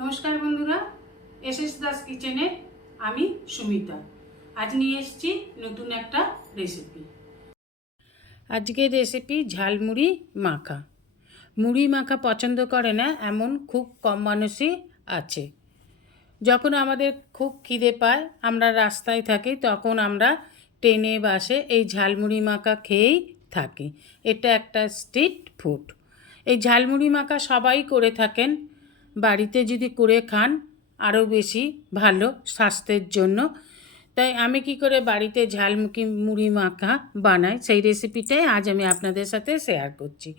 নমস্কার বন্ধুরা S S Das কিচেনে আমি সুমিতা। আজ নিয়ে এসেছি নতুন একটা রেসিপি আজকের রেসিপি ঝালমুড়ি মাখা। মুড়ি মাখা পছন্দ করে না, এমন খুব কম মানুষই আছে। যখন আমাদের খুব খিদে পায়, আমরা রাস্তায় থাকি, তখন আমরা ট্রেনে বাসে এই ঝালমুড়ি মাখা খেয়েই থাকি। এটা একটা স্ট্রিট ফুড এই ঝালমুড়ি মাখা সবাই করে থাকেন বাড়িতে যদি করে খান, আরও বেশি ভালো স্বাস্থ্যের জন্য। তাই আমি কি করে বাড়িতে ঝালমুখি মুড়ি মাখা বানাই? সেই রেসিপিটাই আজ আমি আপনাদের সাথে শেয়ার করছি।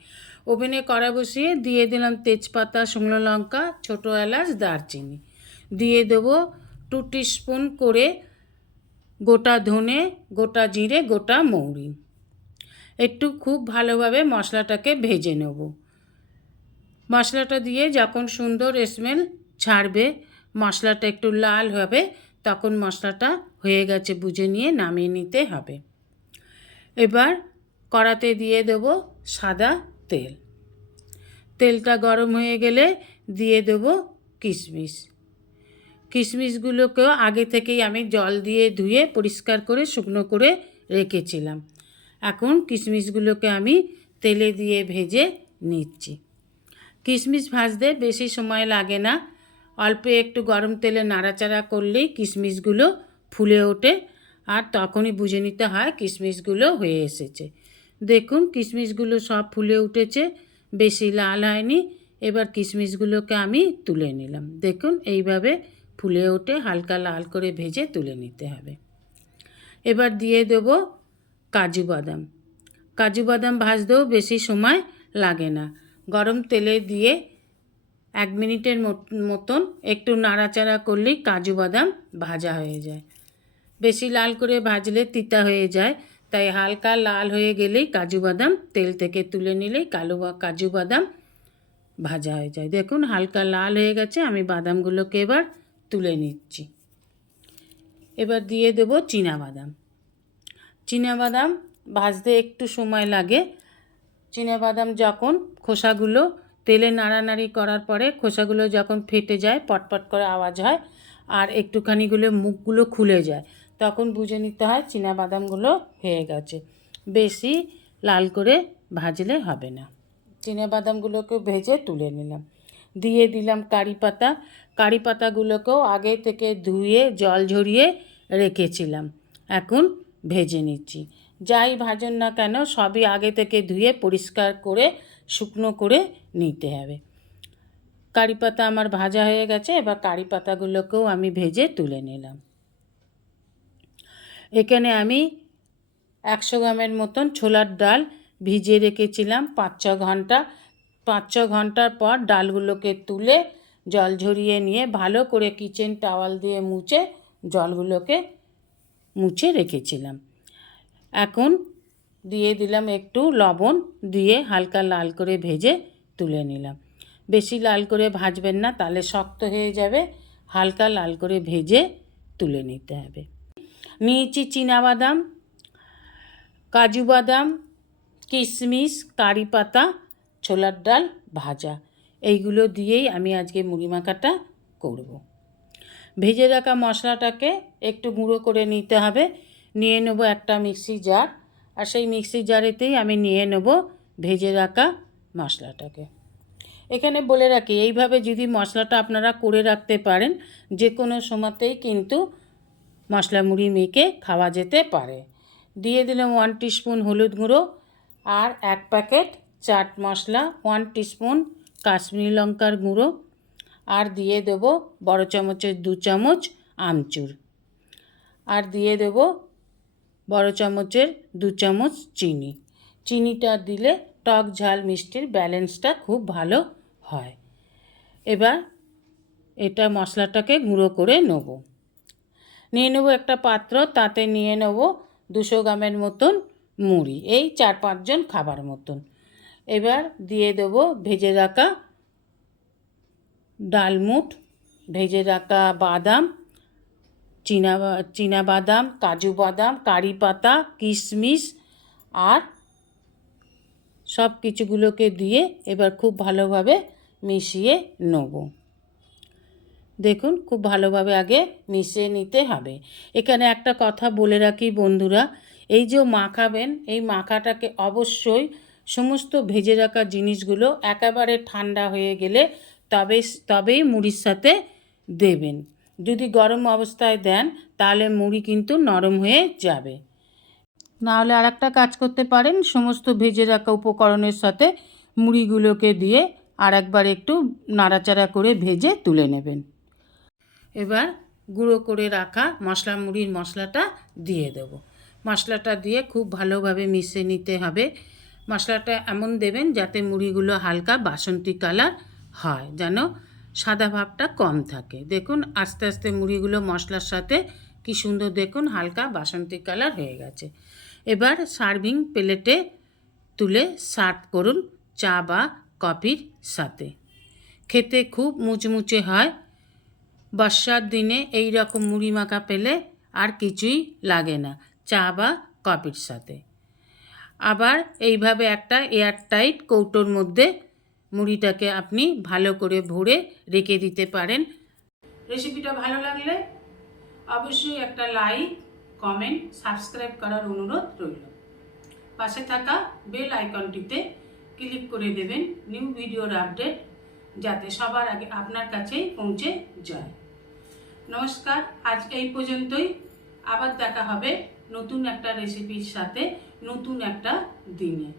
ওভেনে কড়া বসিয়ে দিয়ে দিলাম তেজপাতা, শুকনো লঙ্কা, ছোটো এলাচ, দারচিনি। দিয়ে দেবো টু স্পুন করে গোটা ধনে, গোটা জিরে, গোটা মৌরি। একটু খুব ভালোভাবে মশলাটাকে ভেজে নেব। মশলাটা দিয়ে যখন সুন্দর স্মেল ছাড়বে, মশলাটা একটু লাল হবে, তখন মশলাটা হয়ে গেছে বুঝে নিয়ে নামিয়ে নিতে হবে। এবার কড়াতে দিয়ে দেব সাদা তেল। তেলটা গরম হয়ে গেলে দিয়ে দেব কিশমিশ। কিশমিশগুলোকেও আগে থেকেই আমি জল দিয়ে ধুয়ে পরিষ্কার করে, শুকনো করে রেখেছিলাম। এখন কিশমিশগুলোকে আমি তেলে দিয়ে ভেজে নিচ্ছি। কিশমিশ ভাজতে বেশি সময় লাগে না। অল্প একটু গরম তেলে নাড়াচাড়া করলেই কিশমিশগুলো ফুলে ওঠে আর তখনই বুঝে নিতে হয় কিশমিশগুলো হয়ে এসেছে। দেখুন কিশমিশগুলো সব ফুলে উঠেছে, বেশি লাল হয়নি। এবার কিশমিশগুলোকে আমি তুলে নিলাম। দেখুন, এইভাবে ফুলে ওঠে, হালকা লাল করে ভেজে তুলে নিতে হবে। এবার দিয়ে দেব কাজু বাদাম। কাজু বাদাম ভাজতেও বেশি সময় লাগে না। গরম তেলে দিয়ে এক মিনিটের মতন একটু নাড়াচাড়া করলেই কাজু বাদাম ভাজা হয়ে যায়। বেশি লাল করে ভাজলে তিতা হয়ে যায়, তাই হালকা লাল হয়ে গেলেই কাজু বাদাম তেল থেকে তুলে নিলেই কালো বা, কাজু বাদাম ভাজা হয়ে যায়। দেখুন হালকা লাল হয়ে গেছে, আমি বাদামগুলোকে এবার তুলে নিচ্ছি। এবার দিয়ে দেবো বাদাম। বাদাম ভাজতে একটু সময় লাগে বাদাম যখন খোসাগুলো তেলে নাড়ানাড়ি করার পরে খোসাগুলো যখন ফেটে যায়, পটপট করে আওয়াজ হয় আর একটুখানিগুলো মুখগুলো খুলে যায়, তখন বুঝে নিতে হয় বাদামগুলো হয়ে গেছে। বেশি লাল করে ভাজলে হবে না। বাদামগুলোকে ভেজে তুলে নিলাম। দিয়ে দিলাম কারি পাতা। কারি পাতাগুলোকেও আগে থেকে ধুয়ে, জল ঝরিয়ে রেখেছিলাম। এখন ভেজে নিচ্ছি। যাই ভাজন না কেন, সবই আগে থেকে ধুয়ে পরিষ্কার করে, শুকনো করে নিতে হবে। কারি পাতা আমার ভাজা হয়ে গেছে, এবার কারি পাতাগুলোকেও আমি ভেজে তুলে নিলাম। এখানে আমি একশো গ্রামের মতন ছোলার ডাল ভিজিয়ে রেখেছিলাম, পাঁচ ছ ঘণ্টা। পাঁচ ছ ঘণ্টার পর ডালগুলোকে তুলে জল ঝরিয়ে নিয়ে ভালো করে কিচেন টাওয়াল দিয়ে মুছে জলগুলোকে মুছে রেখেছিলাম। এখন দিয়ে দিলাম একটু লবণ, দিয়ে হালকা লাল করে ভেজে তুলে নিলাম। বেশি লাল করে ভাজবেন না, তাহলে শক্ত হয়ে যাবে। হালকা লাল করে ভেজে তুলে নিতে হবে। নিয়েছি বাদাম কাজু বাদাম, কিশমিশ, কারি পাতা, ছোলার ডাল ভাজা, এইগুলো দিয়েই আমি আজকে মুড়ি মাখাটা করব। ভেজে রাখা মশলাটাকে একটু গুঁড়ো করে নিতে হবে। নিয়ে নেব একটা মিক্সি জার আর সেই মিক্সি জারেতেই আমি নিয়ে নেব ভেজে রাখা মশলাটাকে। এখানে বলে রাখি, এইভাবে যদি মশলাটা আপনারা করে রাখতে পারেন যে কোনো সময়তেই কিন্তু মশলা মুড়ি মেখে খাওয়া যেতে পারে। দিয়ে দিলাম ওয়ান টিস্পুন হলুদ গুঁড়ো আর এক packet chaat masala one teaspoon Kashmiri লঙ্কার গুঁড়ো আর দিয়ে দেব বড় চামচের দু চামচ আমচুর। আর দিয়ে দেব বড় চামচের দু চামচ চিনি। চিনিটা দিলে টক ঝাল মিষ্টির ব্যালেন্সটা খুব ভালো হয়। এবার এটা মশলাটাকে গুঁড়ো করে নেব। নিয়ে নেব একটা পাত্র, তাতে নিয়ে নেব দুশো গ্রামের মতন মুড়ি, এই চার পাঁচজন খাবার মতন। এবার দিয়ে দেব ভেজে রাখা ডালমুট, ভেজে রাখা বাদাম চীনা চীনা বাদাম, কাজু বাদাম, কারি পাতা, কিশমিশ আর সব কিছুগুলোকে দিয়ে এবার খুব ভালোভাবে মিশিয়ে নেব। দেখুন, খুব ভালোভাবে আগে মিশিয়ে নিতে হবে। এখানে একটা কথা বলে রাখি বন্ধুরা, এই যে মাখাবেন, এই মাখাটাকে অবশ্যই সমস্ত ভেজে রাখা জিনিসগুলো একেবারে ঠান্ডা হয়ে গেলে তবে তবেই মুড়ির সাথে দেবেন। যদি গরম অবস্থায় দেন, তাহলে মুড়ি কিন্তু নরম হয়ে যাবে। নাহলে আর একটা কাজ করতে পারেন, সমস্ত ভেজে রাখা উপকরণের সাথে মুড়িগুলোকে দিয়ে আর একবার একটু নাড়াচাড়া করে ভেজে তুলে নেবেন। এবার গুঁড়ো করে রাখা মশলা, মুড়ির মশলাটা দিয়ে দেবো। মশলাটা দিয়ে খুব ভালোভাবে মিশিয়ে নিতে হবে। মশলাটা এমন দেবেন যাতে মুড়িগুলো হালকা বাসন্তী কালার হয়, যেন সাদা ভাবটা কম থাকে। দেখুন, আস্তে আস্তে মুড়িগুলো মশলার সাথে কি সুন্দর দেখুন, হালকা বাসন্তী কালার হয়ে গেছে। এবার সার্ভিং প্লেটে তুলে সার্ভ করুন চা বা কফির সাথে। খেতে খুব মুচমুচে হয়। বর্ষার দিনে এই রকম মুড়ি মাখা পেলে আর কিছুই লাগে না, চা বা কফির সাথে। আবার এইভাবে একটা এয়ারটাইট কৌটোর মধ্যে মুড়িটাকে আপনি ভালো করে ভরে রেখে দিতে পারেন। রেসিপিটা ভালো লাগলে অবশ্যই একটা লাইক, কমেন্ট, সাবস্ক্রাইব করার অনুরোধ রইল। পাশে থাকা বেল আইকনটিতে ক্লিক করে দেবেন নিউ ভিডিওর আপডেট যাতে সবার আগে আপনার কাছেই পৌঁছে যায়। নমস্কার, আজ এই পর্যন্তই। আবার দেখা হবে নতুন একটা রেসিপির সাথে নতুন একটা দিনে।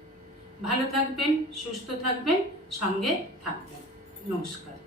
ভালো থাকবেন, সুস্থ থাকবেন। সঙ্গে থাকবেন। নমস্কার।